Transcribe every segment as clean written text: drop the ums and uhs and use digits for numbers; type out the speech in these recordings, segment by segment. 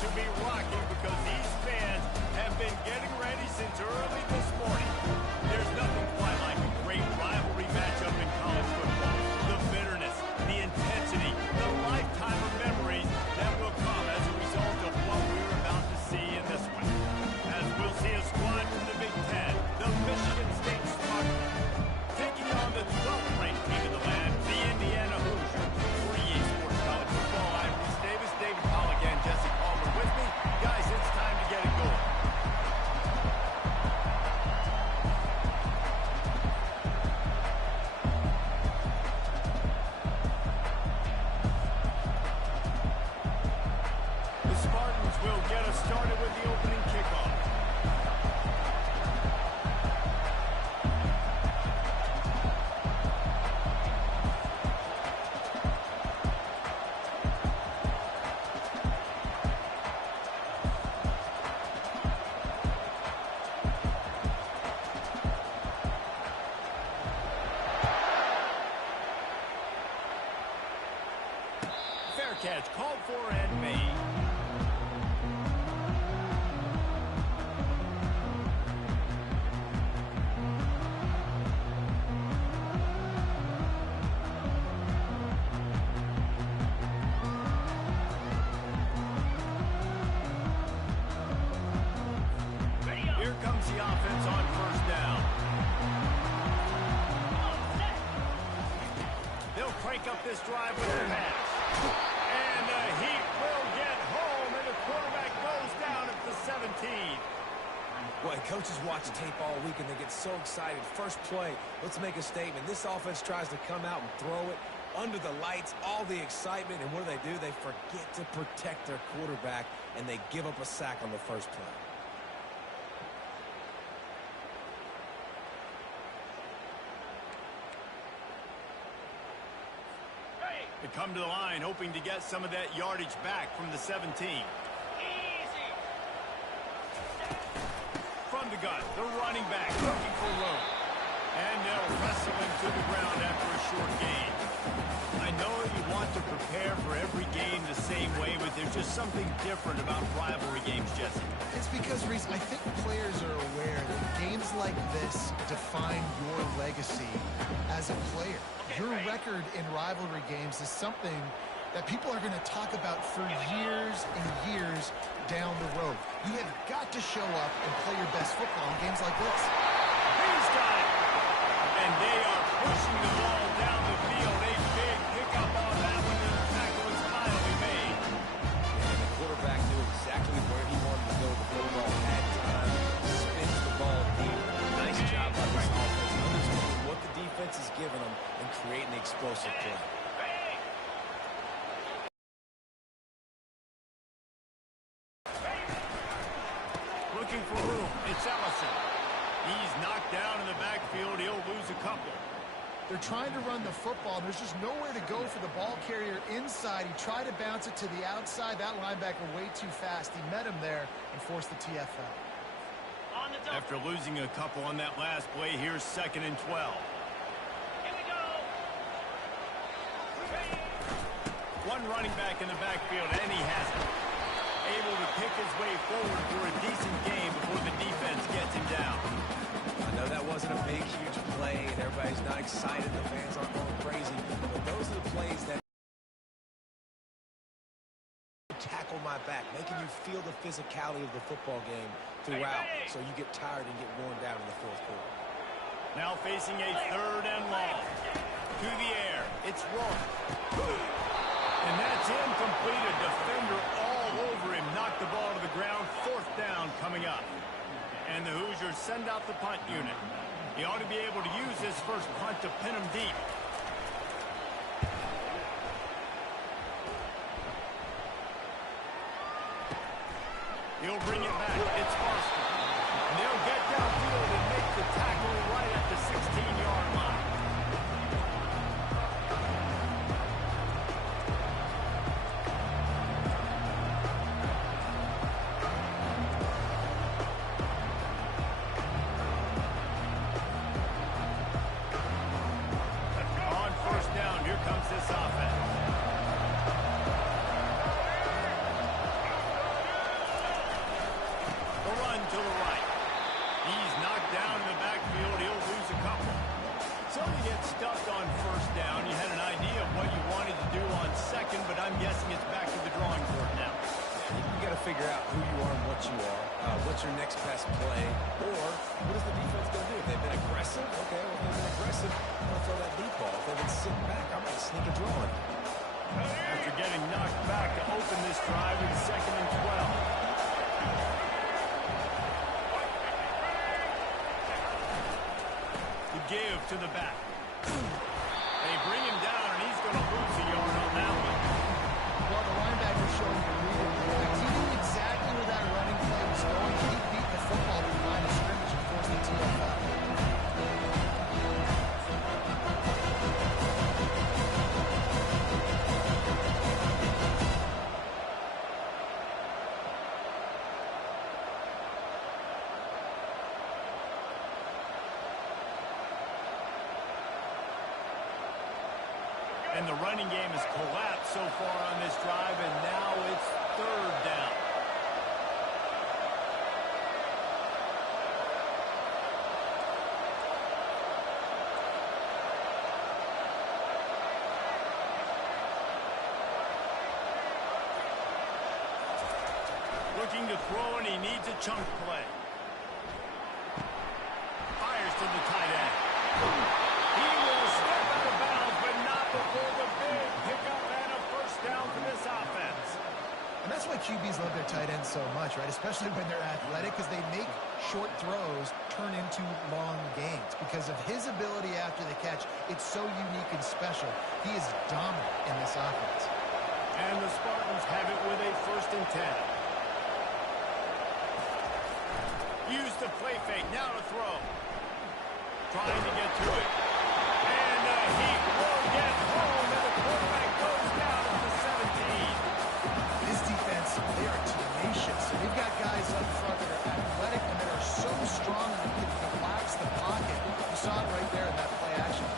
to be rocking because these fans have been getting ready since early this morning. There's nothing quite like a great rivalry matchup in college football. The bitterness, the intensity, the lifetime of memories that will come as a result of what we're about to see in this one. As we'll see a squad from the Big Ten, the Michigan State Spartans, taking on the 12th ranked team in the land, the Indiana Hoosiers. For EA Sports College Football, I'm Bruce Davis, David Paul again, Jesse Palmer with me. Guys, it's time to get it going. The Spartans will get us started with the opening kickoff. Fair catch called for and made. Here comes the offense on first down. They'll crank up this drive with a pass. And the Heat will get home, and the quarterback goes down at the 17. Boy, coaches watch tape all week, and they get so excited. First play, let's make a statement. This offense tries to come out and throw it under the lights, all the excitement, and what do? They forget to protect their quarterback, and they give up a sack on the first play. They come to the line, hoping to get some of that yardage back from the 17. From the gun, the running back looking for room. And they'll wrestle him to the ground after a short gain. I know you want to prepare for every game the same way, but there's just something different about rivalry games, Jesse. It's because, Reese, I think players are aware that games like this define your legacy as a player. Your record in rivalry games is something that people are going to talk about for years and years down the road. You have got to show up and play your best football in games like this. He's got it. And they are pushing the ball down the field. A big pickup on that one, and the tackle is finally made. And the quarterback knew exactly where he wanted to go. The football had time, spins the ball deep. Nice job by this offense, understanding what the defense is giving them and creating the explosive play. Looking for room. It's Ellison. He's knocked down in the backfield. He'll lose a couple. They're trying to run the football. There's just nowhere to go for the ball carrier inside. He tried to bounce it to the outside. That linebacker way too fast. He met him there and forced the TFL. After losing a couple on that last play, here's 2nd and 12. Here we go. One running back in the backfield, and he has it. Able to pick his way forward for a decent game before the defense gets him down. I know that wasn't a big, huge play, and everybody's not excited. The fans aren't going crazy. But those are the plays that tackle my back, making you feel the physicality of the football game throughout, so you get tired and get worn down in the fourth quarter. Now facing a 3rd and long. To the air. It's wrong. And that's incomplete. A defender all over him. Knocked the ball to the ground. 4th down coming up. And the Hoosiers send out the punt unit. He ought to be able to use this first punt to pin him deep. He'll bring it back. It's Foster. And they'll get downfield and make the tackle right at the 16-yard line. On first down, here comes this offense. I'm guessing it's back to the drawing board now. You got to figure out who you are and what you are. What's your next best play? Or what is the defense going to do? If they've been aggressive, okay, well, if they've been aggressive, I'm going to throw that deep ball. If they've been sitting back, I might sneak a draw in. After getting knocked back to open this drive in 2nd and 12. The give to the back. They bring him down, and he's going to lose a yard on that one. Well, the linebacker's showing the read. He knew exactly where that running play was going. He beat the football to the line of scrimmage and forced the TFL. And the running game has collapsed so far on this drive, and now it's 3rd down. Looking to throw, and he needs a chunk play. Fires to the tight end. He will step out of bounds, but not before the big pickup and a 1st down for this offense. And that's why QBs love their tight ends so much, right? Especially when they're athletic, because they make short throws turn into long gains. Because of his ability after the catch, it's so unique and special. He is dominant in this offense. And the Spartans have it with a 1st and 10. Use the play fake, now to throw. Trying to get to it. And he will get home, and the quarterback goes down at the 17. This defense, they are tenacious. They've got guys up front that are athletic and that are so strong that they can collapse the pocket. You saw it right there in that play action.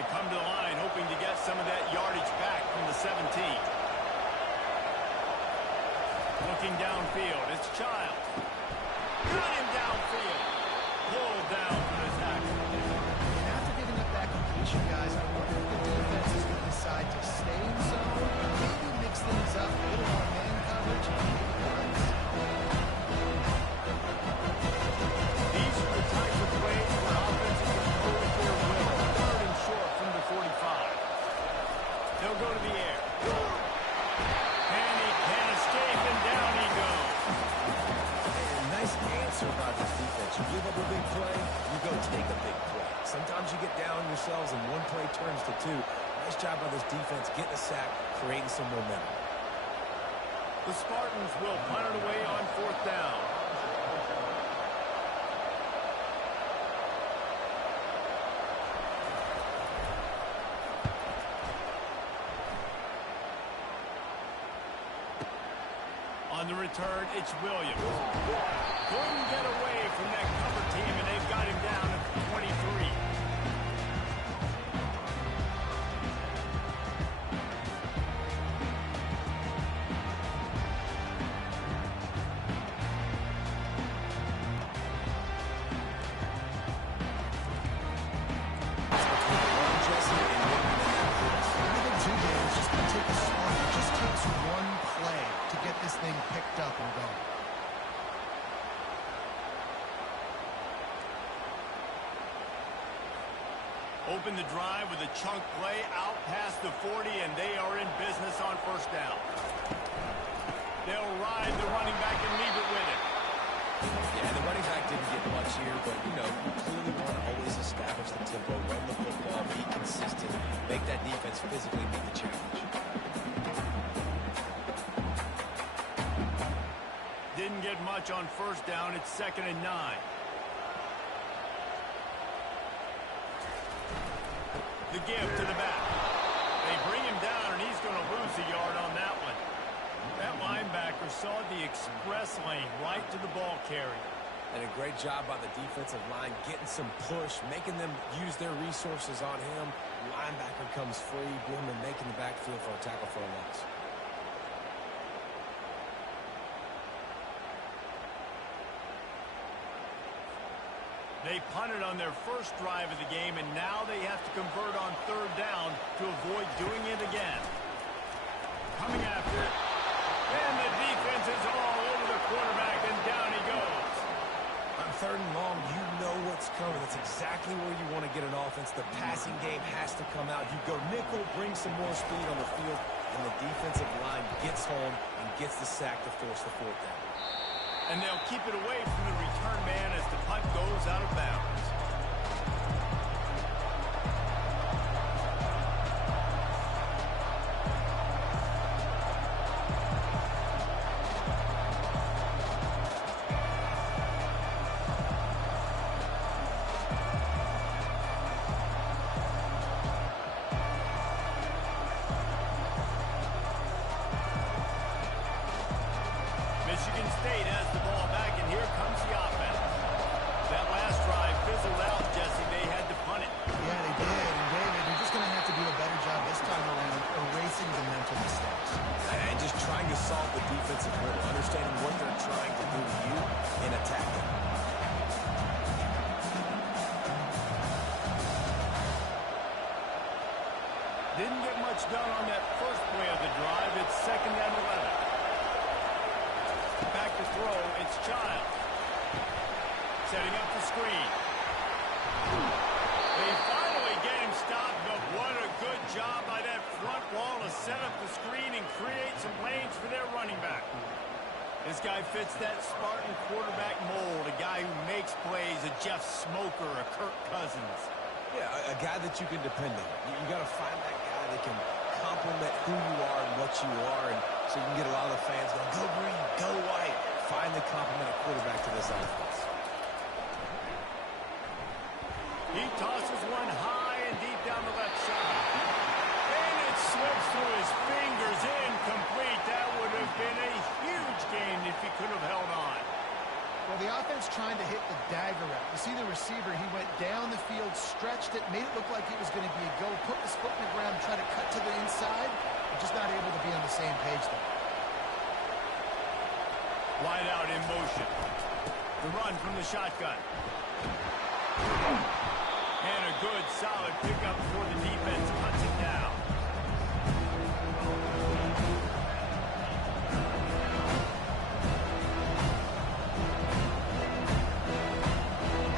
They come to the line hoping to get some of that yardage back from the 17. Looking downfield, it's Child. Got him downfield. Pulled down for the tackle. And after giving up that completion, guys, I wonder if the defense is going to decide to stay in zone, maybe mix things up, a little more man coverage, and maybe runs. These are the types of plays where offenses impose their will. 3rd and short from the 45. They'll go to the air. And he can't escape, and down he goes. Nice answer by this defense. You give up a big play, you go take a big play. Sometimes you get down yourselves and one play turns to 2. Nice job by this defense getting a sack, creating some momentum. The Spartans will punt it away on 4th down. On the return, it's Williams. Couldn't get away from that cover team, and they've got him down at the 23. Picked up and going. Open the drive with a chunk play out past the 40, and they are in business on 1st down. They'll ride the running back and leave it with him. Yeah, the running back didn't get much here, but, you know, you clearly want to always establish the tempo, run the football, be consistent, make that defense physically meet the challenge. Didn't get much on 1st down. It's 2nd and 9. The give to the back. They bring him down, and he's going to lose a yard on that one. That linebacker saw the express lane right to the ball carrier. And a great job by the defensive line, getting some push, making them use their resources on him. Linebacker comes free, boom, and making the backfield for a tackle for a loss. They punted on their first drive of the game, and now they have to convert on third down to avoid doing it again. Coming after it. And the defense is all over the quarterback, and down he goes. On third and long, you know what's coming. That's exactly where you want to get an offense. The passing game has to come out. You go nickel, bring some more speed on the field, and the defensive line gets home and gets the sack to force the fourth down. And they'll keep it away from the return man as the punt goes out of bounds. Michigan State has the ball back, and here comes the offense. That last drive fizzled out, Jesse. They had to punt it. Yeah, they did. And David, you're just going to have to do a better job this time around erasing the mental mistakes. And just trying to solve the defensive riddle, understanding what they're trying to do to you and attacking. Didn't get much done on that first play of the drive. It's 2nd and 11. Back to throw, it's Child. Setting up the screen. They finally get him stopped, but what a good job by that front wall to set up the screen and create some lanes for their running back. This guy fits that Spartan quarterback mold, a guy who makes plays, a Jeff Smoker, a Kirk Cousins. Yeah, a guy that you can depend on. You got to find that guy that can complement who you are and what you are, and so you can get a lot of the fans going, go green, go white. Find the complement of quarterback to this offense. He tosses one high and deep down the left side. And it slips through his fingers, incomplete. That would have been a huge gain if he could have held on. Well, the offense trying to hit the dagger route. You see the receiver, he went down the field, stretched it, made it look like it was going to be a go, put his foot in the ground, tried to cut to the inside, but just not able to be on the same page there. Wide out in motion. The run from the shotgun. And a good, solid pickup before the defense cuts it down.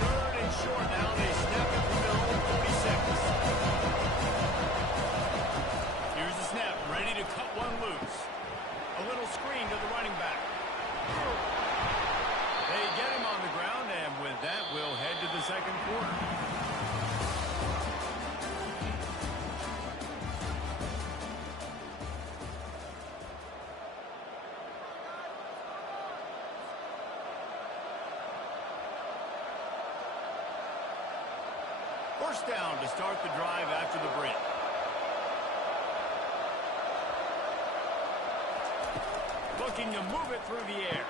Third and short now. They snap it from their own 46. Here's the snap, ready to cut one loose. A little screen to the running back. They get him on the ground, and with that, we'll head to the second quarter. First down to start the drive after the break. Looking to move it through the air.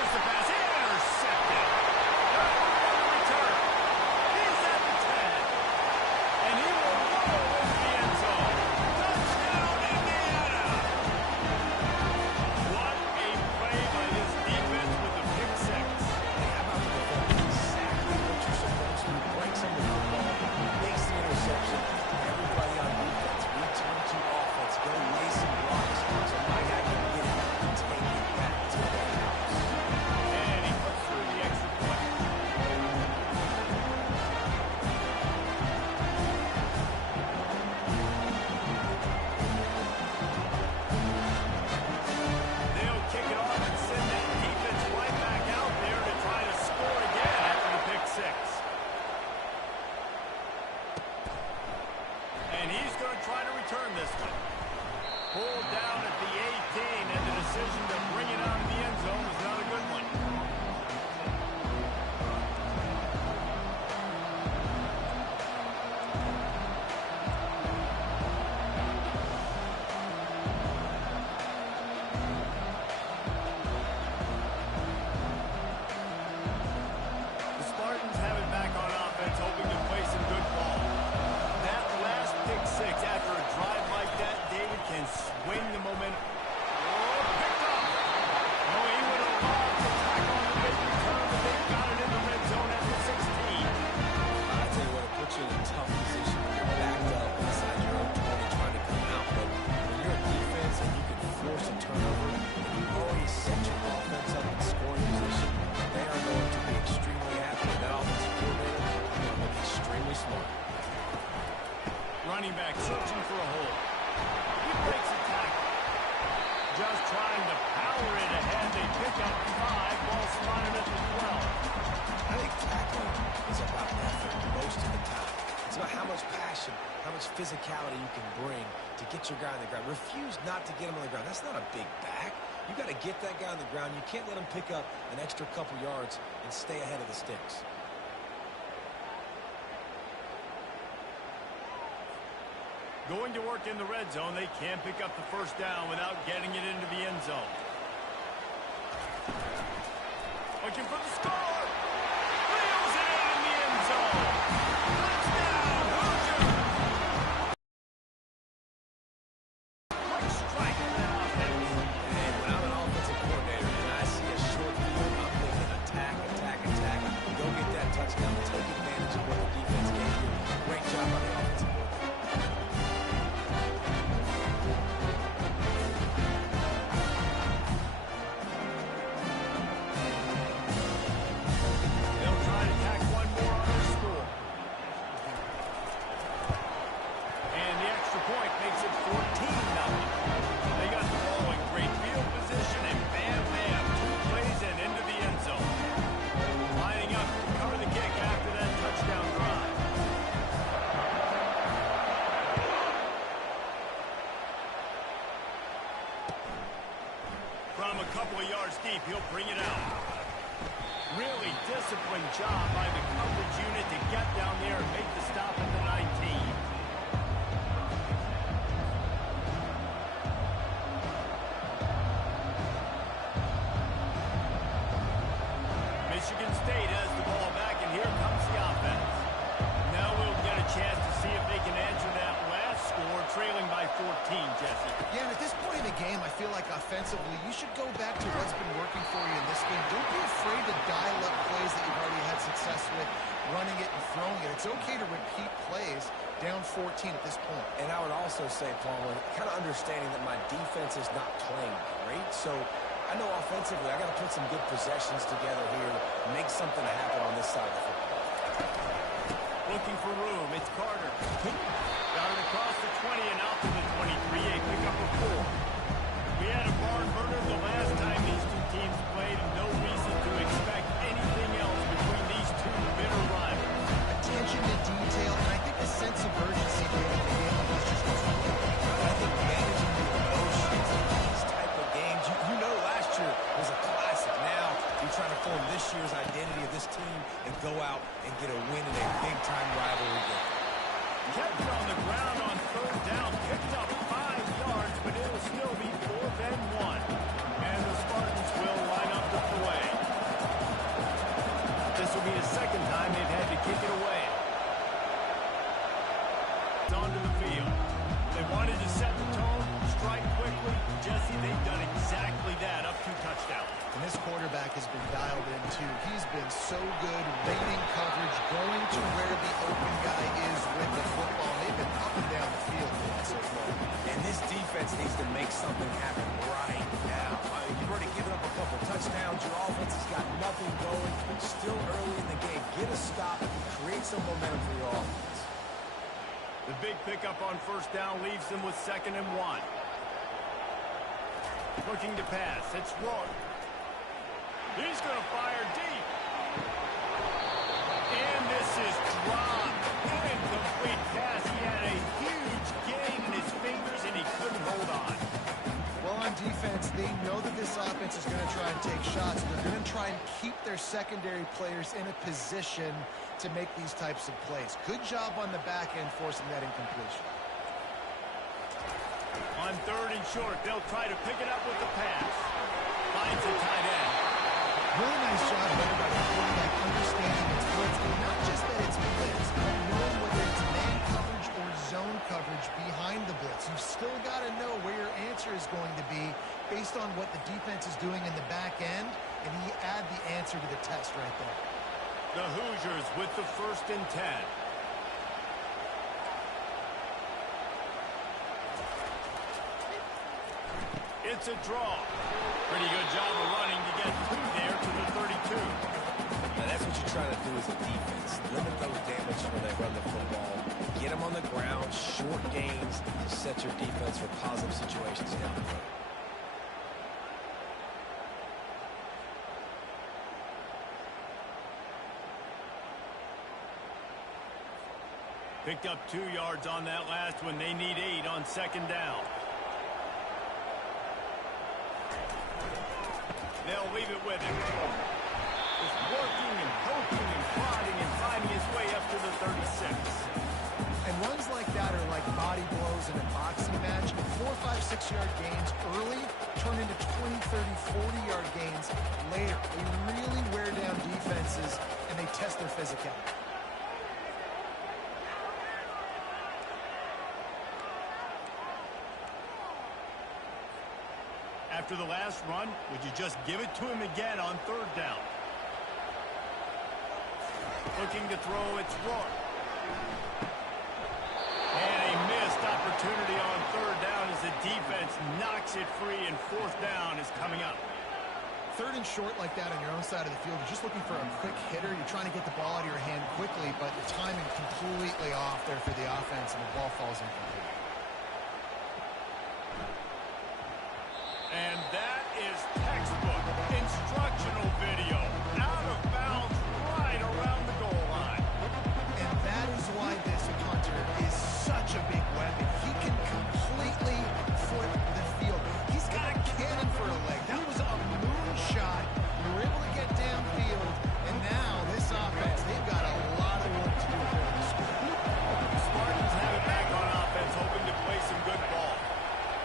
Fires the pass, intercepted. On the return. He's at the 10. And he will roll into the end zone. Touchdown, Indiana! What a play by this defense with the pick six. How about the defense? Exactly what you're supposed to do. Breaks on the football, makes the interception. Everybody on defense, return to offense, go lay some blocks. So my guy can get it and take it. physicality you can bring to get your guy on the ground. Refuse not to get him on the ground. That's not a big back. You got to get that guy on the ground. You can't let him pick up an extra couple yards and stay ahead of the sticks. Going to work in the red zone, they can't pick up the first down without getting it into the end zone. Looking for the score. Reels it in the end zone. Touchdown, Hoosiers. Quick strike for that offense. And when I'm an offensive coordinator and I see a short field, I'm thinking attack, attack, attack. Go get that touchdown. Take advantage of what the defense gave you. Great job on the offensive coordinator. From a couple of yards deep, he'll bring it out. Really disciplined job by the coverage unit to get down there and make the stop at the 19. Michigan State has the ball back, and here comes the offense. Now we'll get a chance to see if they can answer that last score, trailing by 14, Jesse. Yeah, and at this point in the game, I feel like offensively, you should go back to what's been working for you in this game. Don't be afraid to dial up plays that you've already had success with, running it and throwing it. It's okay to repeat plays down 14 at this point. And I would also say, Palmer, kind of understanding that my defense is not playing great, so I know offensively I got to put some good possessions together here to make something happen on this side of the football. Looking for room, it's Carter. Got it across the 20 and out to the 23, a pickup of 4. We had a barn burner the last time these two teams played, and no reason to expect anything else between these two bitter rivals. Attention to detail, and I think a sense of urgency during the game was just I think managing the emotions in these type of games, you know last year was a classic. Now you're trying to form this year's identity of this team and go out and get a win in a big-time rivalry game. Kept it on the ground on third down, picked up 5 yards, but it'll still be 4th and 1. And the Spartans will line up to play. This will be the second time they've had to kick it away. It's onto the field. They wanted to set the tone, strike quickly. Jesse, they've done exactly that, up 2 touchdowns. And this quarterback has been dialed in, too. He's been so good, reading coverage, going to where the open guy is with the football. They've been up and down the field so far. And this defense needs to make something happen right now. You've already given up a couple touchdowns. Your offense has got nothing going. Still early in the game. Get a stop. Create some momentum for your offense. The big pickup on first down leaves them with 2nd and 1. Looking to pass. It's Rourke. He's going to fire deep. And this is dropped. Incomplete pass. He had a huge gain in his fingers, and he couldn't hold on. Well, on defense, they know that this offense is going to try and take shots. They're going to try and keep their secondary players in a position to make these types of plays. Good job on the back end forcing that incompletion. On 3rd and short, they'll try to pick it up with the pass. Finds a tight end. Really nice job there by the quarterback understanding it's blitz, and not just that it's blitz, but knowing whether it's man coverage or zone coverage behind the blitz. You've still got to know where your answer is going to be based on what the defense is doing in the back end, and he add the answer to the test right there. The Hoosiers with the 1st and 10. It's a draw. Pretty good job of running to get 2 there to the 32. Now that's what you're trying to do as a defense. Limit those damage when they run the football. Get them on the ground, short gains to set your defense for positive situations down the road. Picked up 2 yards on that last one. They need 8 on second down. They'll leave it with him. Just working and poking and prodding and finding his way up to the 36. And runs like that are like body blows in a boxing match. 4, 5, 6-yard gains early turn into 20, 30, 40-yard gains later. They really wear down defenses, and they test their physicality. After the last run, would you just give it to him again on third down? Looking to throw, it's Rourke. And a missed opportunity on third down as the defense knocks it free, and fourth down is coming up. Third and short like that on your own side of the field, you're just looking for a quick hitter. You're trying to get the ball out of your hand quickly, but the timing completely off there for the offense, and the ball falls incomplete. And that is textbook instructional video. Out of bounds right around the goal line. And that is why this punter is such a big weapon. He can completely flip the field. He's got a cannon for a leg. That was a moonshot. We were able to get downfield, and now this offense, they've got a lot of work to do here to score. The Spartans have it back on offense, hoping to play some good ball.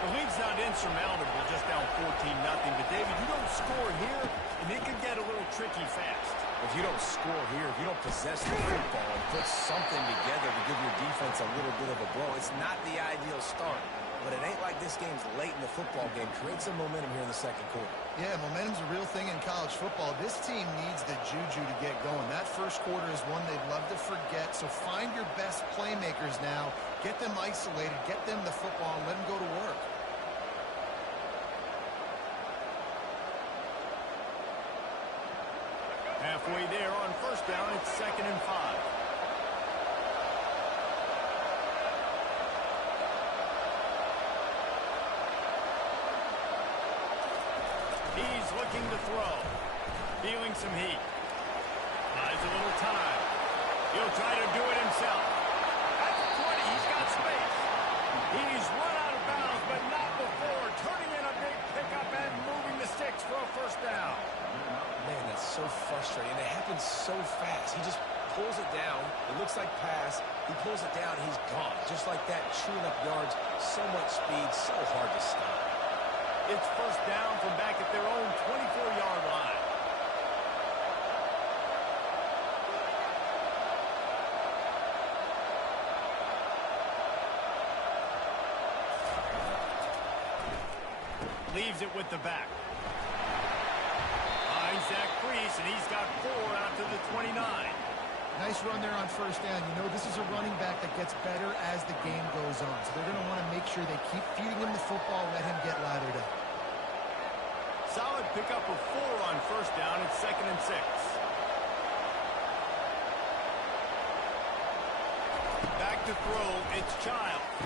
The lead's not insurmountable, just down 14-0. But, David, you don't score here, and it could get a little tricky fast. If you don't score here, if you don't possess the football and put something together to give your defense a little bit of a blow, it's not the ideal start. But it ain't like this game's late in the football game. Create some momentum here in the second quarter. Yeah, momentum's a real thing in college football. This team needs the juju to get going. That first quarter is one they'd love to forget. So find your best playmakers now. Get them isolated. Get them the football and let them go to work. Halfway there on first down, it's 2nd and 5. He's looking to throw. Feeling some heat. Buys a little time. He'll try to do it himself. At the 20, he's got space. He's run out of bounds, but not before. Turning in a big pickup and moving the sticks for a first down. Man, that's so frustrating. It happens so fast. He just pulls it down. It looks like pass. He pulls it down. He's gone. Just like that, chewing up yards. So much speed. So hard to stop. It's first down from back at their own 24-yard line. Leaves it with the back. Zach Priest, and he's got 4 out to the 29. Nice run there on first down. You know, this is a running back that gets better as the game goes on. So they're going to want to make sure they keep feeding him the football, let him get lathered up. Solid pickup of 4 on first down. It's 2nd and 6. Back to throw. It's Childs.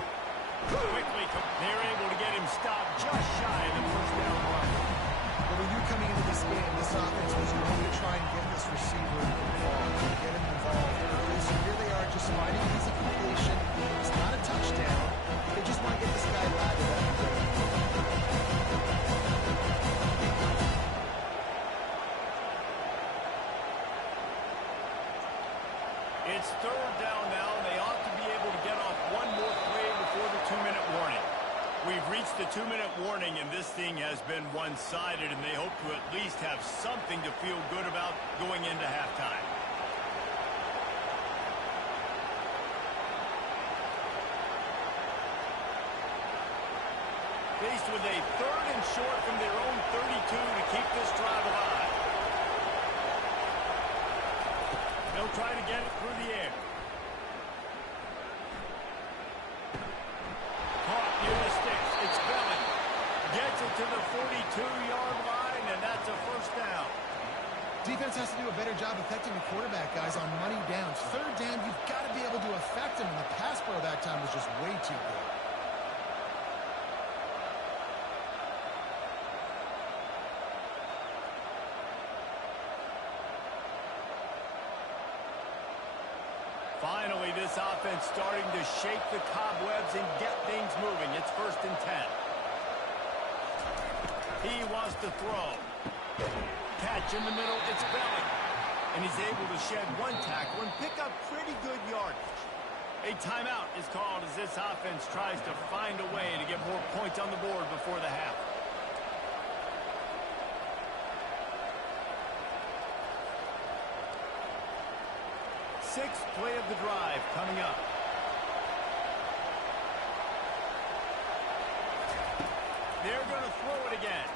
Quickly, they're able to get him stopped just shy of the first down line. When you're coming into this game, this offense was going to try and get this receiver involved, get him involved early. So here they are just finding an easy completion. It's not a touchdown. They just want to get this guy lathered up. It's third down now, and they ought to be able to get off one more play before the 2-minute warning. We've reached the 2-minute warning, and this thing has been one-sided, and they hope to at least have something to feel good about going into halftime. Faced with a 3rd and short from their own 32 to keep this drive alive. They'll try to get it through the air. Caught near the sticks. It's Belling. Gets it to the 42-yard line, and that's a first down. Defense has to do a better job affecting the quarterback, guys, on money downs. Third down, you've got to be able to affect him, and the pass pro that time was just way too good. Finally, this offense starting to shake the cobwebs and get things moving. It's 1st and 10. He wants to throw. Catch in the middle, it's Belly. And he's able to shed one tackle and pick up pretty good yardage. A timeout is called as this offense tries to find a way to get more points on the board before the half. Sixth play of the drive coming up. They're going to throw it again.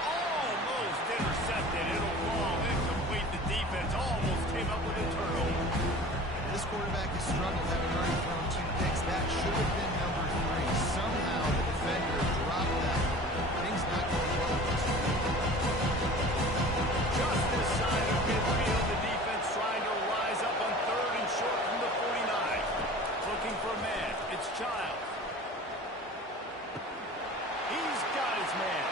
Almost intercepted. It'll fall incomplete. The defense almost came up with a turnover. This quarterback has struggled, having already thrown 2 picks. That should have been number 3. Somehow the defender dropped that. Things not going well this week. Just this side of midfield, the defense trying to rise up on 3rd and short from the 49. Looking for a man. It's Childs. He's got his man.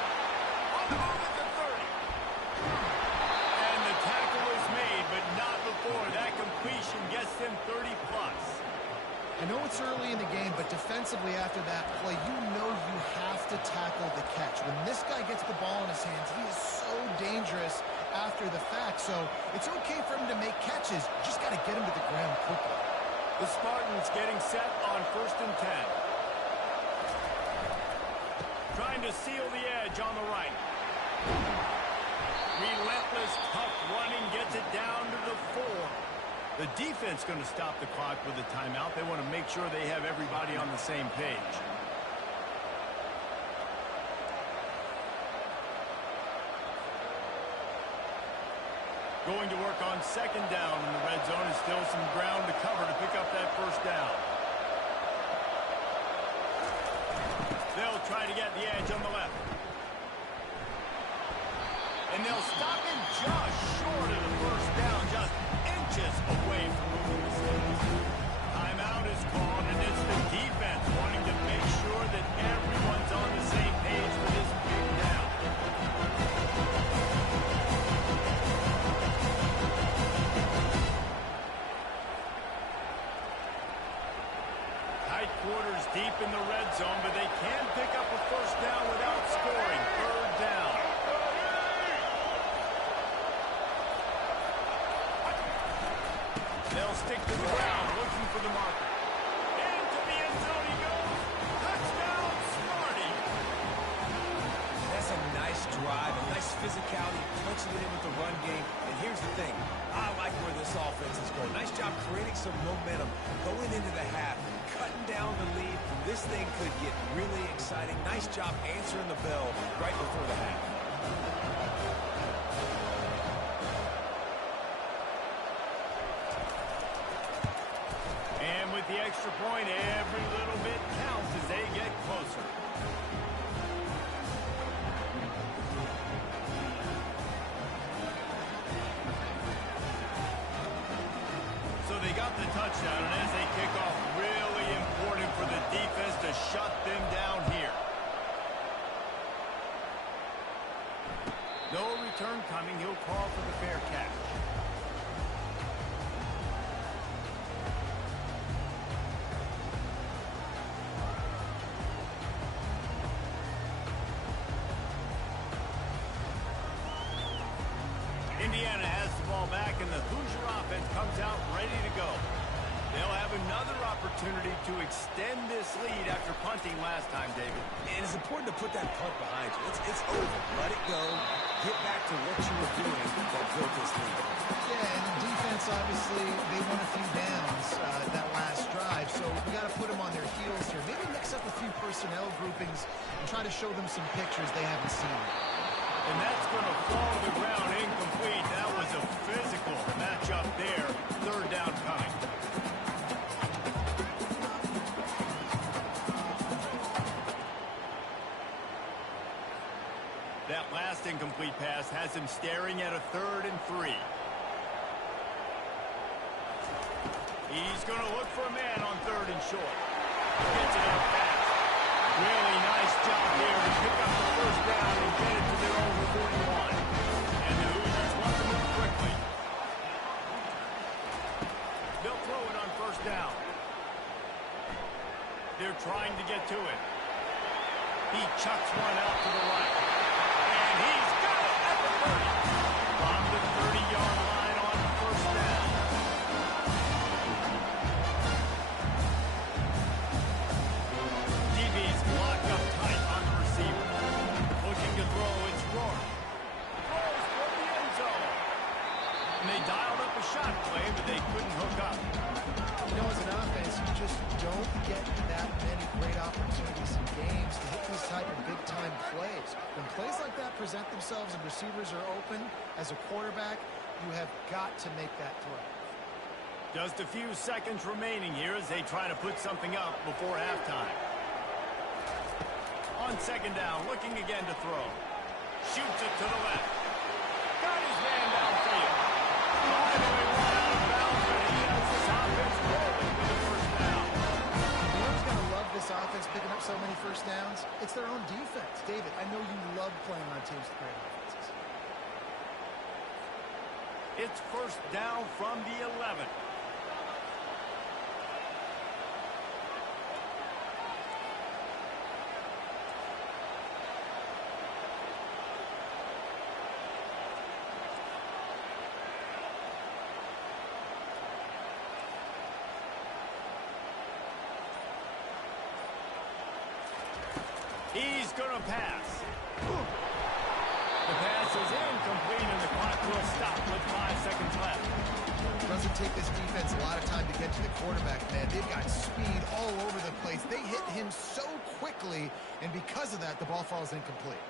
On the move at the 30. And the tackle is made, but not before. That completion gets them 30+. I know it's early in the game, but defensively after that play, you know you have to tackle the catch. When this guy gets the ball in his hands, he is so dangerous after the fact. So it's okay for him to make catches. You just got to get him to the ground quickly. The Spartans getting set on 1st and 10. Trying to seal the edge on the right. Relentless, tough running gets it down to the 4. The defense going to stop the clock with a timeout. They want to make sure they have everybody on the same page. Going to work on 2nd down in the red zone. And still some ground to cover to pick up that 1st down. They'll try to get the edge on the left. And they'll stop him just short of the 1st down, just inches away from moving the sticks. Timeout is called, and it's the defense wanting to make sure that everyone's on the same page for this big down. Tight quarters deep in the red zone, but they can pick up a 1st down without scoring. 3rd down. They'll stick to the ground, looking for the marker. Into the end zone he goes. Touchdown, Smarty. That's a nice drive, a nice physicality, punching it in with the run game. And here's the thing. I like where this offense is going. Nice job creating some momentum going into the half, cutting down the lead. This thing could get really exciting. Nice job answering the bell right before the half. And with the extra point, every little bit counts as they get closer. So they got the touchdown, and as they kick off, really important for the defense to shut them down here. No return coming. He'll call for the fair catch. Indiana has the ball back, and the Hoosier offense comes out ready to go. They'll have another opportunity to extend this lead after punting last time, David. And it's important to put that punt behind you. It's over. Let it go. Get back to what you were doing that built this lead. Yeah, and defense, obviously, they won a few downs that last drive, so we got to put them on their heels here. Maybe mix up a few personnel groupings and try to show them some pictures they haven't seen. And that's going to fall to the ground incomplete. That was a physical matchup there. 3rd down coming. That last incomplete pass has him staring at a 3rd and 3. He's going to look for a man on 3rd and short. Gets it up fast. Really nice job there to pick up the 1st down and get it to their own 41. And the Hoosiers want to move quickly. And they dialed up a shot play, but they couldn't hook up. You know, as an offense, you just don't get that many great opportunities in games to hit these type of big-time plays. When plays like that present themselves and receivers are open, as a quarterback, you have got to make that throw. Just a few seconds remaining here as they try to put something up before halftime. On second down, looking again to throw. Shoots it to the left. Got his man downfield. Finally run out of bounds, but he has this offense rolling with the first down. You know who's going to love this offense picking up so many first downs? It's their own defense. David, I know you love playing on teams with great offenses. It's first down from the 11. He's going to pass. The pass is incomplete, and the clock will stop with 5 seconds left. It doesn't take this defense a lot of time to get to the quarterback, man. They've got speed all over the place. They hit him so quickly, and because of that, the ball falls incomplete.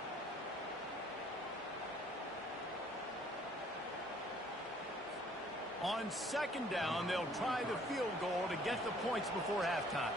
On second down, they'll try the field goal to get the points before halftime.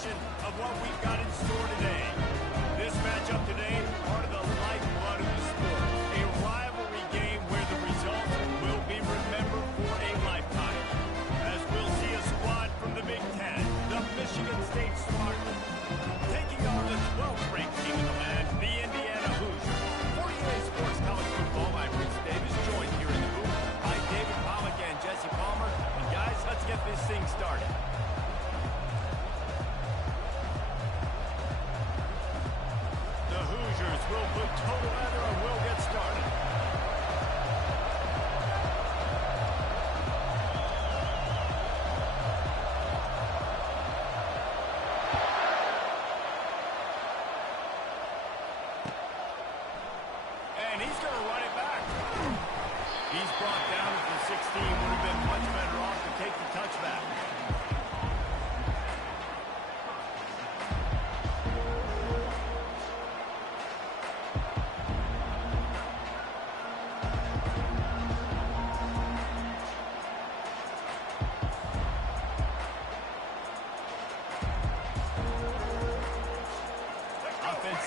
Of what we've got in store today. This matchup today, part of the lifeblood of the sport. A rivalry game where the result will be remembered for a lifetime. As we'll see a squad from the Big Ten, the Michigan State Spartans, taking on the 12th ranked team in the land, the Indiana Hoosiers. For EA Sports College Football, I'm Bruce Davis, joined here in the booth by David Pollock and Jesse Palmer. And guys, let's get this thing started. We'll put total leather and we'll get started. And he's going to run it back. He's brought down at the 16. Would have been much better off to take the touchback.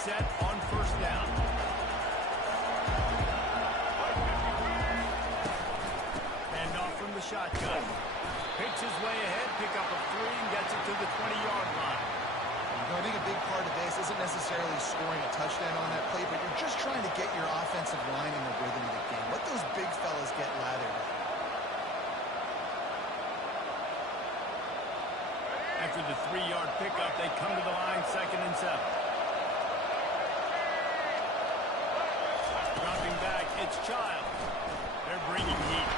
Set on first down. to the 20-yard line. I think a big part of this isn't necessarily scoring a touchdown on that play, but you're just trying to get your offensive line in the rhythm of the game. Let those big fellas get lathered up. After the 3-yard pickup, they come to the line, 2nd and 7. Dropping back, it's Childs. They're bringing heat.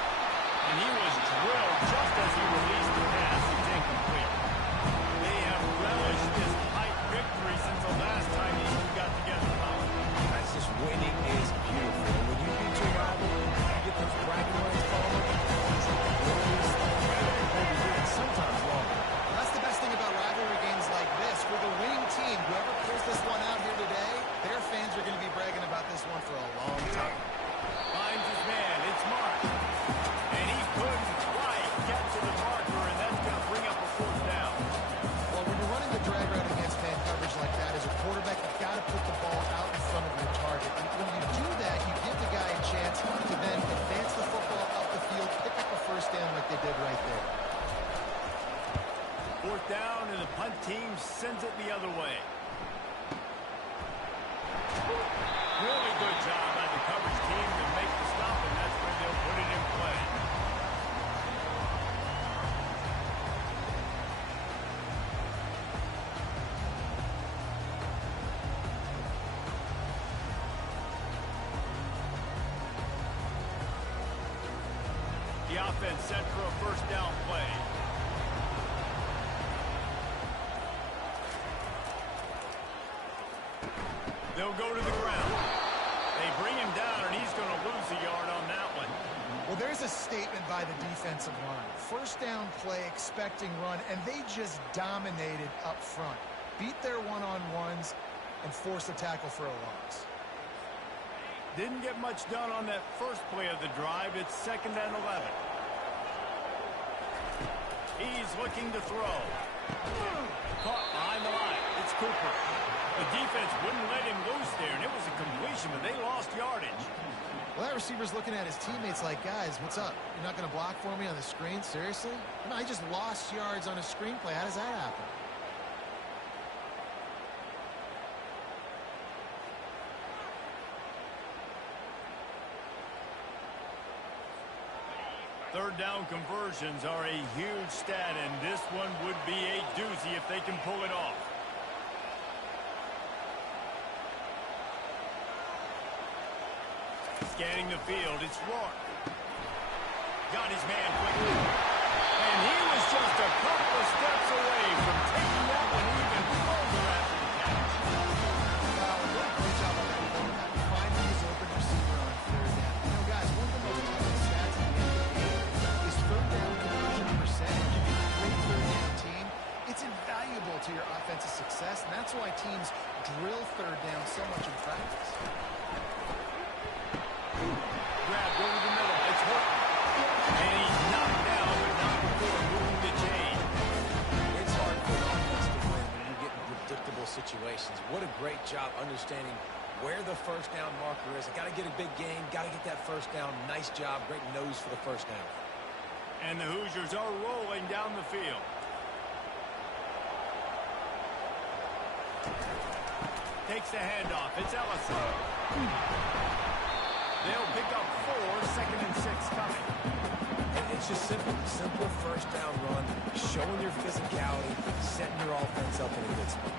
And he was drilled just as he released the pass. It's incomplete. They have relished this tight victory since the last time these two got together, Colin. That's just winning is beautiful. And when you beat your rival, you get those bragging rights following. It's like the glorious thing. And sometimes longer. That's the best thing about rivalry games like this. For the winning team, whoever pulls this one out here today, their fans are going to be bragging about this one for a long time. Finds his man. It's Mark. And he couldn't quite get to the marker, and that's going to bring up a 4th down. Well, when you're running the drag route against man coverage like that, as a quarterback, you've got to put the ball out in front of your target. And when you do that, you give the guy a chance to then advance the football up the field, pick up a 1st down like they did right there. 4th down, and the punt team sends it the other way. Really good job by the coverage team to make the stop, and that's where they'll put it in play. The offense set for a 1st down play. They'll go to the ground. They bring him down, and he's going to lose a yard on that one. Well, there's a statement by the defensive line. 1st down play, expecting run, and they just dominated up front. Beat their one-on-ones and forced a tackle for a loss. Didn't get much done on that first play of the drive. It's 2nd and 11. He's looking to throw. Caught behind the line. It's Cooper. The defense wouldn't let him loose there, and it was a completion, but they lost yardage. Well, that receiver's looking at his teammates like, guys, what's up? You're not going to block for me on the screen? Seriously? I just lost yards on a screenplay. How does that happen? Third down conversions are a huge stat, and this one would be a doozy if they can pull it off. Scanning the field, it's Rourke. Got his man quickly. And he was just a couple of steps away from taking that one even further after the catch. Wow, what a great job on that quarterback, finding his open receiver on 3rd down. You know, guys, one of the most telling stats in the NBA is 3rd down conversion percentage. If you're a great 3rd down team, it's invaluable to your offensive success, and that's why teams drill 3rd down so much in practice. Grabbed over the middle. It's Horton. And he's knocked down, but not before moving the chain. It's hard for an offense to win when you get in predictable situations. What a great job understanding where the 1st down marker is. I got to get a big gain, got to get that 1st down. Nice job, great nose for the 1st down. And the Hoosiers are rolling down the field. Takes the handoff. It's Ellison. They'll pick up 4, 2nd and 6 coming. And it's just simple 1st down run, showing your physicality, setting your offense up in a good spot.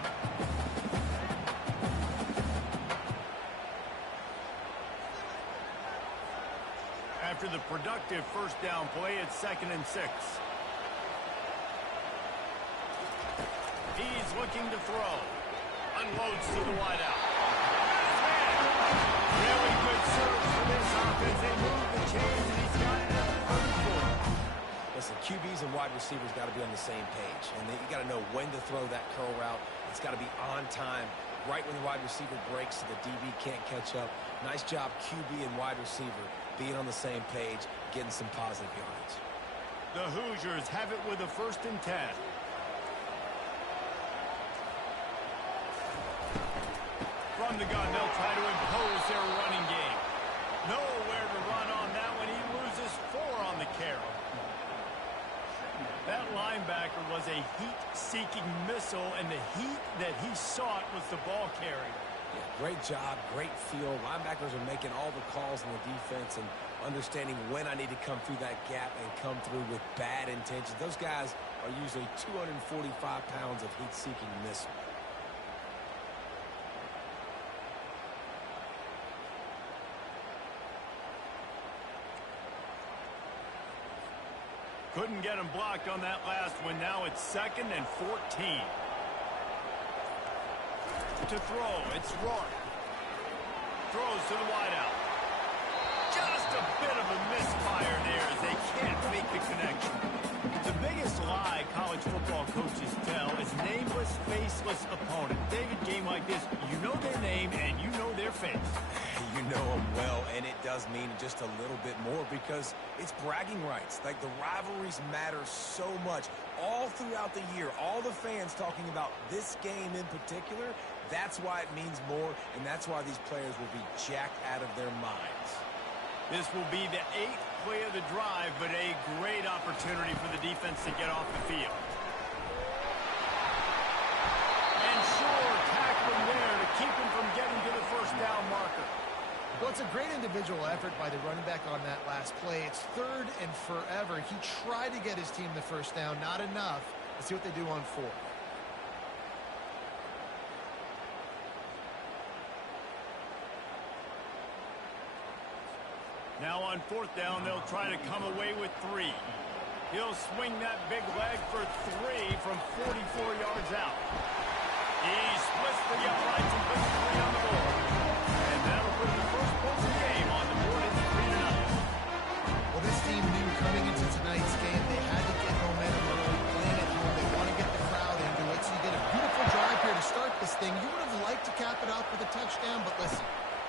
After the productive 1st down play, it's 2nd and 6. He's looking to throw. Unloads to the wideout. Really good serve for this offense. They move the chains, and he's got it at the 34. Listen, QBs and wide receivers got to be on the same page. And you got to know when to throw that curl route. It's got to be on time, right when the wide receiver breaks so the DB can't catch up. Nice job, QB and wide receiver, being on the same page, getting some positive yards. The Hoosiers have it with a 1st and 10. From the gun, they'll try to impose their running game. Nowhere to run on that one. He loses 4 on the carry. That linebacker was a heat-seeking missile, and the heat that he sought was the ball carrier. Yeah, great job, great feel. Linebackers are making all the calls in the defense and understanding when I need to come through that gap and come through with bad intentions. Those guys are usually 245 pounds of heat-seeking missile. Couldn't get him blocked on that last one. Now it's 2nd and 14. To throw, it's Rourke. Throws to the wideout. Just a bit of a misfire there as they can't make the connection. The biggest lie college football coaches tell is nameless, faceless opponent. David, game like this, you know their name and you know their face. You know them well, and it does mean just a little bit more because it's bragging rights. Like, the rivalries matter so much all throughout the year. All the fans talking about this game in particular, that's why it means more, and that's why these players will be jacked out of their minds. This will be the 8th play of the drive, but a great opportunity for the defense to get off the field. And sure, tackle him there to keep him from getting to the first down marker. Well, it's a great individual effort by the running back on that last play. It's 3rd and forever. He tried to get his team the first down, not enough. Let's see what they do on 4th. Now on 4th down, they'll try to come away with 3. He'll swing that big leg for 3 from 44 yards out. He splits the uprights and puts 3 on the board. And that'll put the first points of the game on the board. It's 3-0. Well, this team knew coming into tonight's game they had to get momentum early, playing at home. They want to get the crowd into it. So you get a beautiful drive here to start this thing. You would have liked to cap it off with a touchdown, but listen.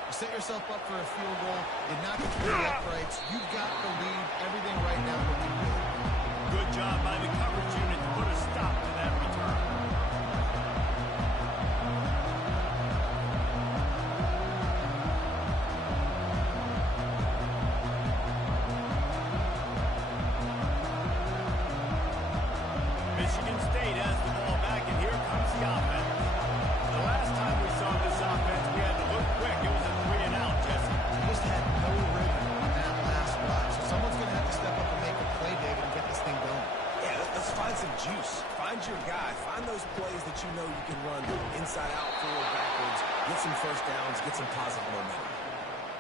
You set yourself up for a field goal. You knock it through the uprights. You got the lead. Everything right now looking good. Good job by the coverage unit to put a stop to that return. Michigan State has the ball back, and here comes the offense. The last time we saw this offense, we had to look quick. It was a 3-and-out, Jesse. Just had no rhythm on that last drive. So someone's going to have to step up and make a play, David, and get this thing going. Yeah, let's find some juice. Find your guy. Find those plays that you know you can run inside out, forward, backwards, get some first downs, get some positive momentum.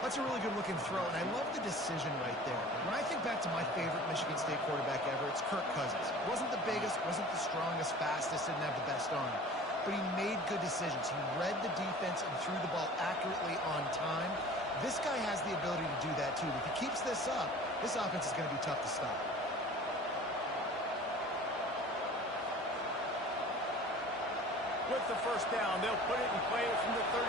That's a really good-looking throw, and I love the decision right there. When I think back to my favorite Michigan State quarterback ever, it's Kirk Cousins. Wasn't the biggest, wasn't the strongest, fastest, didn't have the best arm. But he made good decisions. He read the defense and threw the ball accurately on time. This guy has the ability to do that, too. If he keeps this up, this offense is going to be tough to stop. With the first down, they'll put it and play it from the 33.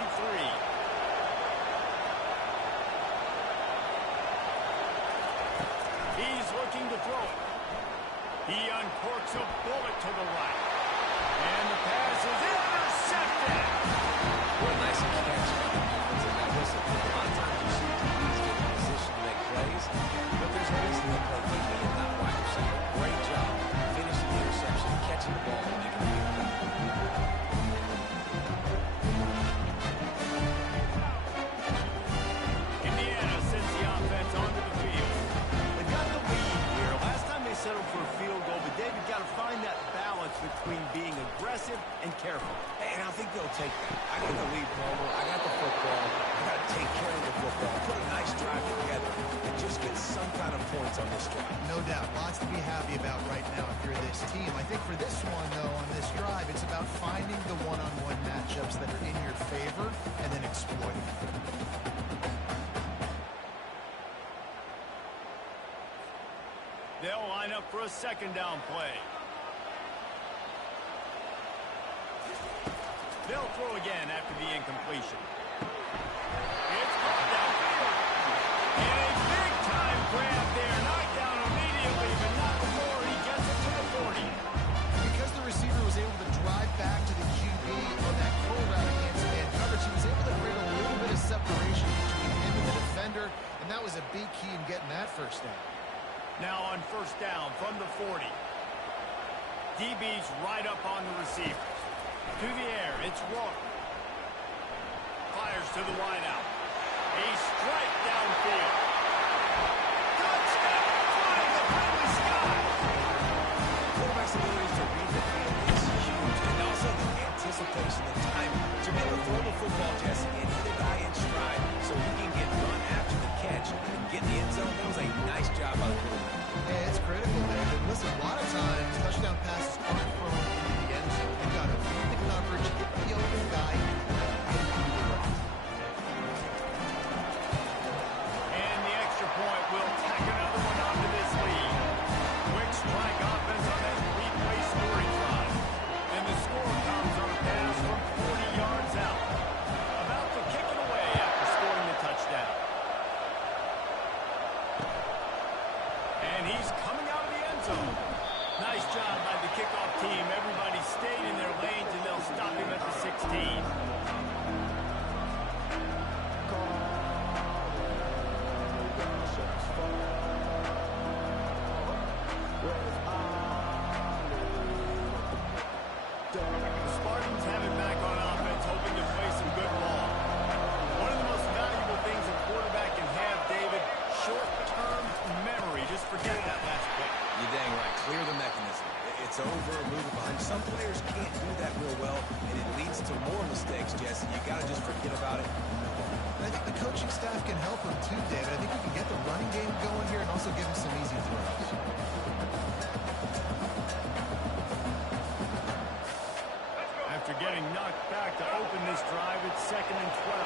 He's looking to throw it. He uncorks a bullet to the right. And the pass is intercepted. What a nice catch by the defense. And now listen, a lot of times you see teams get in position to make plays, but there's a reason they play quickly and not wide receiver. Great job finishing the interception, catching the ball, and making a big play. Indiana sends the offense onto the field. They've got the lead here. Last time they settled for a field goal, but David got to find that balance between being aggressive and careful. And I think they'll take that. I got the lead, Palmer. I got the football. I got to take care of the football. Put a nice drive together and just get some kind of points on this drive. No doubt. Lots to be happy about right now if you're this team. I think for this one, though, on this drive, it's about finding the one-on-one matchups that are in your favor and then exploiting them. They'll line up for a second down play. They'll throw again after the incompletion. It's caught downfield. And a big-time grab there. Knocked down immediately, but not before he gets it to the 40. Because the receiver was able to drive back to the QB on that pull route against man coverage, he was able to create a little bit of separation between him and the defender, and that was a big key in getting that first down. Now on first down from the 40. DB's right up on the receivers. To the air, it's Rourke. Fires to the wideout. A strike downfield. Touchdown! Flying the friendly skies. Quarterback's ability to read the field is huge, and also the anticipation, the timing to be able to throw the football, Jesse, and hit a guy in stride so he can get run after the catch and get in the end zone. That was a nice job by the quarterback. Yeah, it's critical, David. Listen, a lot of times touchdown passes aren't thrown into the end zone. You've got to read the coverage, hit the open guy, and do the rest. And the extra point will tack another one onto this lead. Quick strike offense on that three-play scoring drive. And the score comes on a pass from 40 yards out. About to kick it away after scoring the touchdown. And he's coming out of the end zone. Nice job by the kickoff team. Everybody stayed in their lanes, and they'll stop him at the 16. The Spartans have it back on offense, hoping to play some good ball. One of the most valuable things a quarterback can have, David, short-term memory. Just forget that last play. You're dang right. Clear the mechanism. It's over, move it behind. Some players can't do that real well, and it leads to more mistakes, Jesse. You got to just forget about it. And I think the coaching staff can help him too, David. I think we can get the running game going here and also give him some easy throws. After getting knocked back to open this drive, it's 2nd and 12.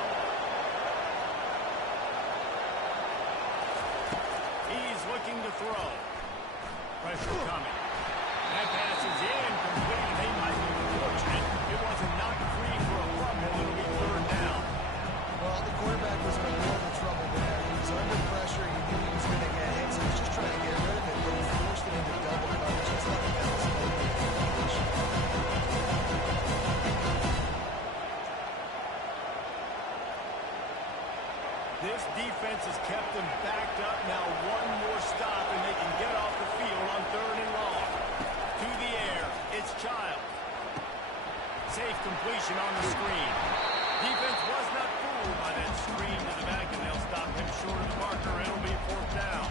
He's looking to throw. Pressure coming. That pass is incomplete. They might be fortunate. It wasn't knocked free for a fumble. It'll be 3rd down. Well, the quarterback was in a world of trouble there. He was under pressure. He knew he was going to get hit, so he was just trying to get rid of it, but he forced it into double coverage. Just like that was completion. This defense has kept them backed up. Now one more stop, and they can get off the field on 3rd and long. To the air, it's Child. Safe completion on the screen. Defense was not fooled by that screen to the back, and they'll stop him short of the marker. It'll be 4th down.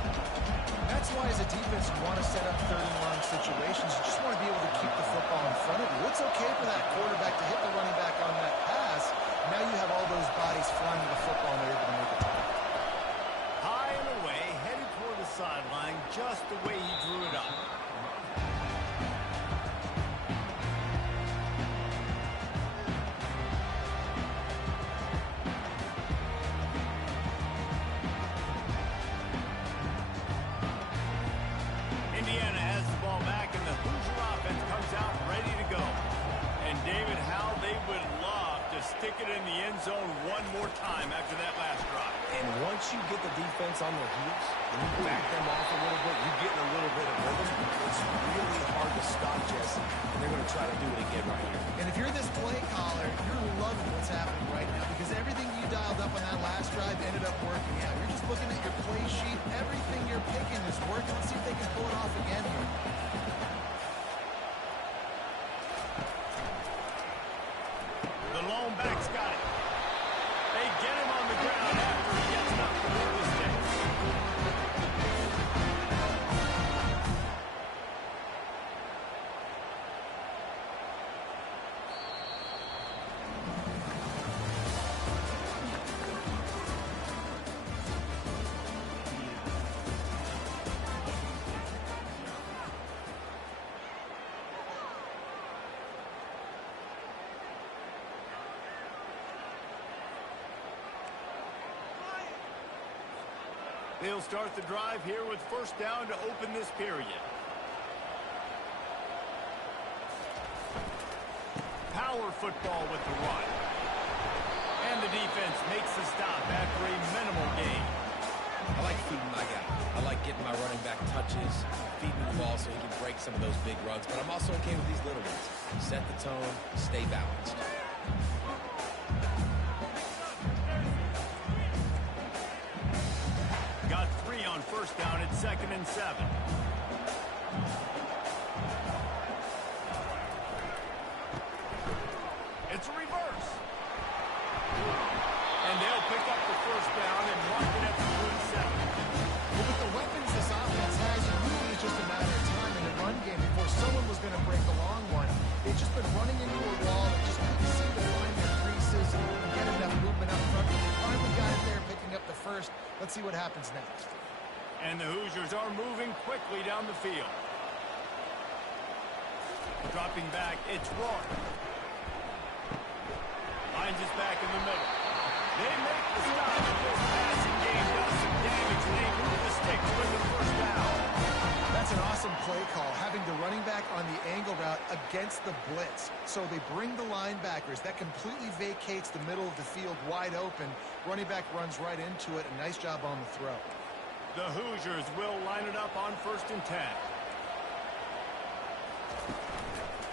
That's why, as a defense, you want to set up 3rd and long situations. You just want to be able to keep the football in front of you. It's okay for that quarterback to hit the running back on that pass. Now you have all those bodies flying to the football, and they're able to make a tackle. High and away, headed toward the sideline, just the way he drew it up. Indiana has the ball back, and the Hoosier offense comes out ready to go. And David, how they would love to stick it in the end zone one more time after that last drive. And once you get the defense on their heels, and you back them off a little bit, you get in a little bit of rhythm. It's really hard to stop, Jesse, and they're going to try to do it again right here. And if you're this play caller, you're loving what's happening right now because everything you dialed up on that last drive ended up working out. You're just looking at your play sheet. Everything you're picking is working. Let's see if they can pull it off again here. The lone back's got it. They get him on the ground after he gets knocked to move the sticks. They'll start the drive here with 1st down to open this period. Power football with the run. And the defense makes the stop after a minimal gain. I like feeding my guy. I like getting my running back touches, feeding him the ball so he can break some of those big runs. But I'm also okay with these little ones. Set the tone, stay balanced. Got 3 on 1st down at 2nd and 7. Let's see what happens next. And the Hoosiers are moving quickly down the field. Dropping back, it's Roy. Finds his back in the middle. They make the stop. This passing game does some damage, and they move the sticks with the first down. That's an awesome play call, having the running back on the angle route against the blitz. So they bring the linebackers. That completely vacates the middle of the field wide open. Running back runs right into it. A nice job on the throw. The Hoosiers will line it up on 1st and 10.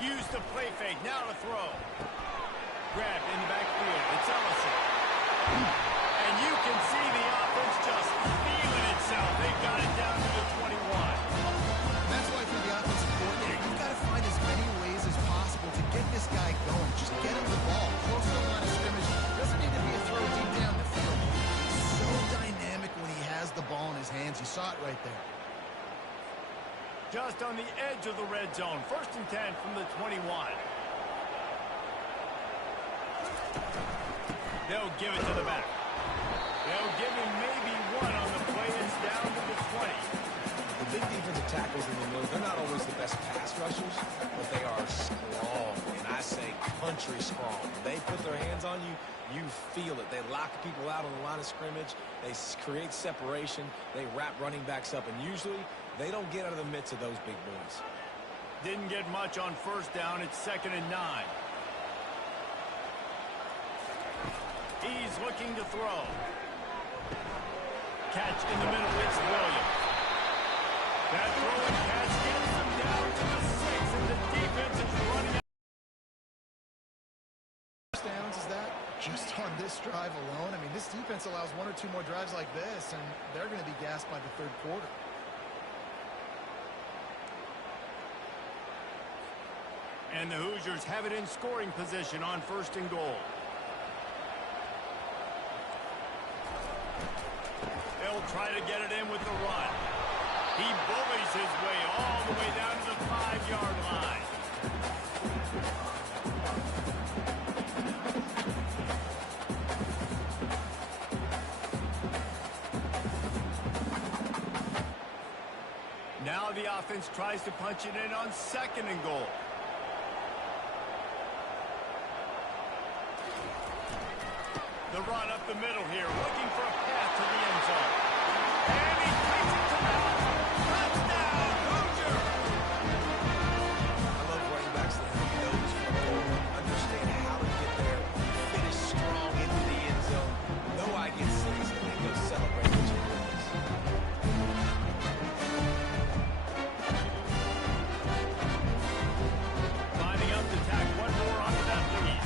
Use the play fake. Now to throw. Grabbed in the backfield. It's Ellison. And you can see the offense just feeling itself. They got it down to the 21. That's why for the offensive coordinator, you've got to find as many ways as possible to get this guy going. Just get him the ball. Close to the line of scrimmage. Doesn't need to be a throw deep down the field. He's so dynamic when he has the ball in his hands. You saw it right there. Just on the edge of the red zone. 1st and 10 from the 21. They'll give it to the back. They'll give him maybe one on the play. It's down to the 20. The big defensive tackles in the middle, they're not always the best pass rushers, but they are strong, and I say country strong. They put their hands on you, you feel it. They lock people out on the line of scrimmage. They create separation. They wrap running backs up, and usually they don't get out of the midst of those big boys. Didn't get much on 1st down. It's 2nd and 9. He's looking to throw. Catch in the middle. It's Williams. That throw and catch gets him down to the 6, and the defense is running out. Downs is that just on this drive alone? I mean, this defense allows 1 or 2 more drives like this, and they're going to be gassed by the 3rd quarter. And the Hoosiers have it in scoring position on 1st and goal. They'll try to get it in with the run. He bullies his way all the way down to the 5-yard line. Now the offense tries to punch it in on 2nd and goal. The run up the middle here, looking for a path to the end zone. And he takes it to the house. Touchdown, Hoosier! I love running backs that have nose for the goal, understand how to get there, finish strong into the end zone, know I get 6, and then go celebrate with your boys. Lining up to tack one more onto that lead.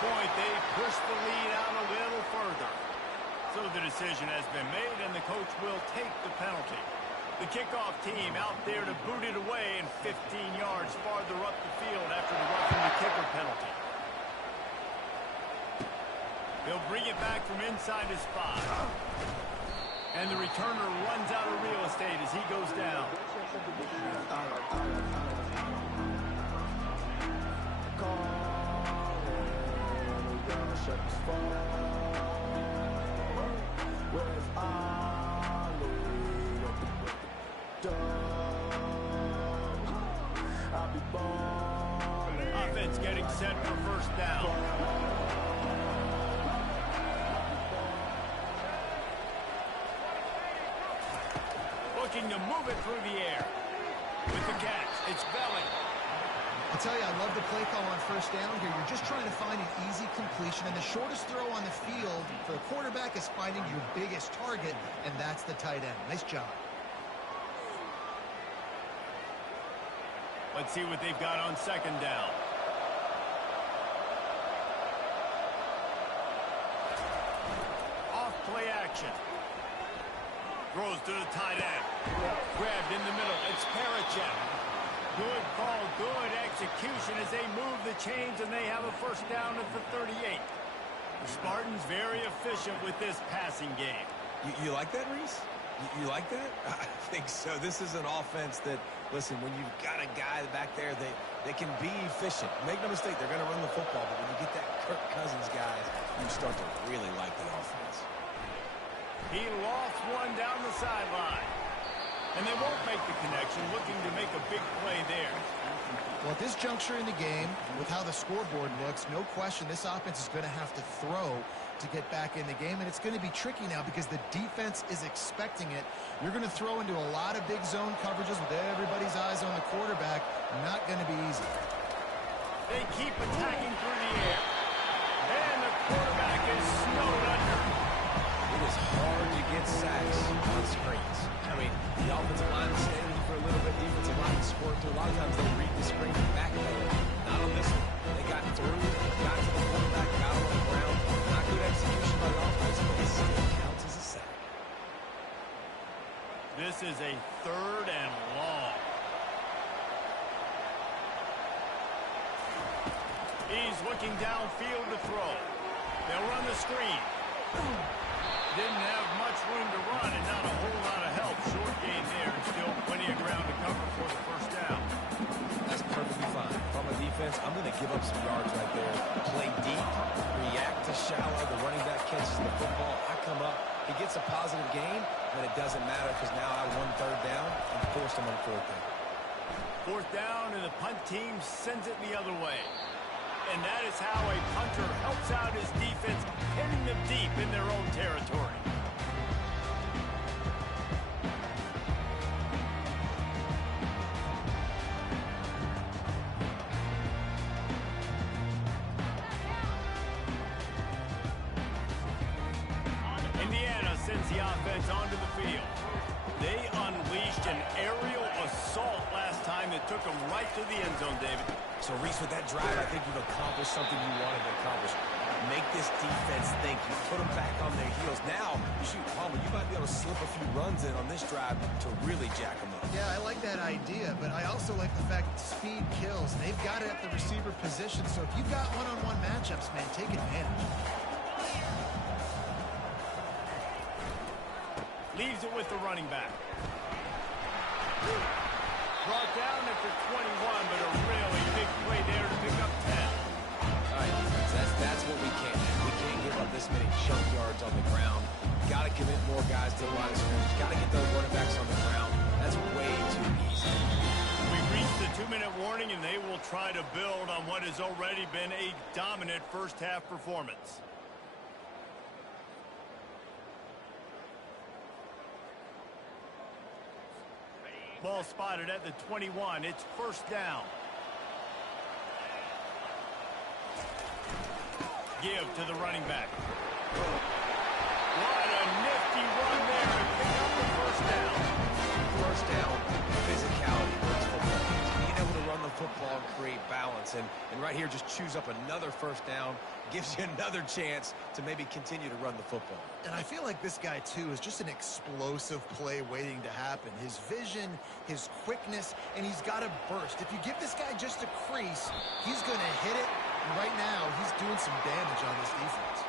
Point, they push the lead out a little further. So the decision has been made, and the coach will take the penalty. The kickoff team out there to boot it away, and 15 yards farther up the field after the roughing the kicker penalty. They'll bring it back from inside his 5. And the returner runs out of real estate as he goes down. Offense getting set for 1st down. Looking to move it through the air. With the catch, it's Belling. I'll tell you, I love the play call on 1st down here. You're just trying to find an easy completion, and the shortest throw on the field for the quarterback is finding your biggest target, and that's the tight end. Nice job. Let's see what they've got on 2nd down. Off play action. Throws to the tight end. Grabbed in the middle. It's Parachek. Good call, good execution as they move the chains, and they have a 1st down at the 38. The Spartans very efficient with this passing game. You like that, Reese? You like that? I think so. This is an offense that Listen, when you've got a guy back there, they can be efficient. Make no mistake, they're going to run the football, but when you get that Kirk Cousins guys, you start to really like the offense. He lost one down the sideline. And they won't make the connection, looking to make a big play there. Well, at this juncture in the game, with how the scoreboard looks, no question this offense is going to have to throw to get back in the game, and it's going to be tricky now because the defense is expecting it. You're going to throw into a lot of big zone coverages with everybody's eyes on the quarterback. Not going to be easy. They keep attacking through the air. And the quarterback is snowed under. It is hard to get sacks on screens. I mean, the offensive line is standing for a little bit. Defensive line is scored through. A lot of times they read the screen and backpedal. Not on this one. They got through, got to the quarterback, got him on the ground. Not good execution by the offense, but it still counts as a sack. This is a 3rd and long. He's looking downfield to throw. They'll run the screen. Didn't have much room to run and not a whole lot of help. Short gain there and still plenty of ground to cover for the first down. That's perfectly fine. From a defense, I'm going to give up some yards right there. Play deep, react to shallow. The running back catches the football. I come up. He gets a positive gain, but it doesn't matter because now I won 3rd down and forced him on 4th down. 4th down, and the punt team sends it the other way. And that is how a punter helps out his defense, pinning them deep in their own territory. Indiana sends the offense onto the field. They unleashed an aerial assault last time that took them right to the end zone, David. So, Reese, with that drive, I think you've accomplished something you wanted to accomplish. Make this defense think. You put them back on their heels. Now, shoot, Palmer, you might be able to slip a few runs in on this drive to really jack them up. Yeah, I like that idea, but I also like the fact that speed kills. And they've got it at the receiver position, so if you've got one-on-one matchups, man, take advantage. Leaves it with the running back. Brought down at the 21, but a really big play there to pick up 10. All right, defense, that's what we can't do. We can't give up this many chunk yards on the ground. Got to commit more guys to the line of scrimmage. Got to get those running backs on the ground. That's way too easy. We reached the 2-minute warning, and they will try to build on what has already been a dominant first-half performance. Ball spotted at the 21. It's 1st down. Give to the running back. What a nifty run there to pick up the 1st down. 1st down, physicality brings football games. Being able to run the football and create balance. And right here, just choose up another 1st down. Gives you another chance to maybe continue to run the football. And I feel like this guy, too, is just an explosive play waiting to happen. His vision, his quickness, and he's got a burst. If you give this guy just a crease, he's going to hit it. And right now, he's doing some damage on this defense.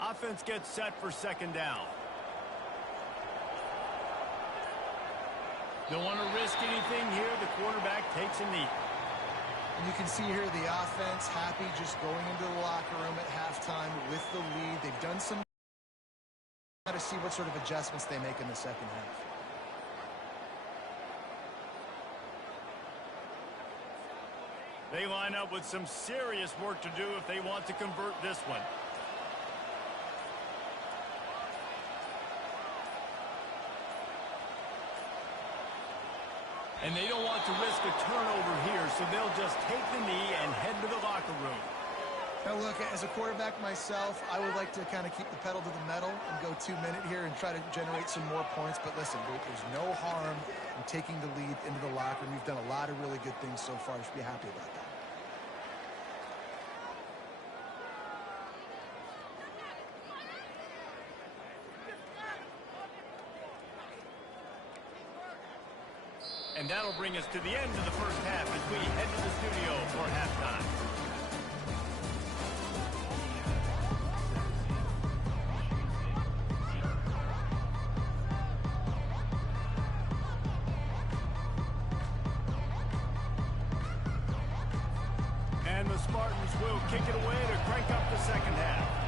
Offense gets set for 2nd down. Don't want to risk anything here. The quarterback takes a knee. And you can see here the offense happy just going into the locker room at halftime with the lead. They've done some. Got to see what sort of adjustments they make in the 2nd half. They line up with some serious work to do if they want to convert this one. And they don't want to risk a turnover here, so they'll just take the knee and head to the locker room. Now, look, as a quarterback myself, I would like to kind of keep the pedal to the metal and go 2-minute here and try to generate some more points. But listen, there's no harm in taking the lead into the locker room. You've done a lot of really good things so far. You should be happy about that. And that'll bring us to the end of the first half as we head to the studio for halftime. And the Spartans will kick it away to crank up the second half.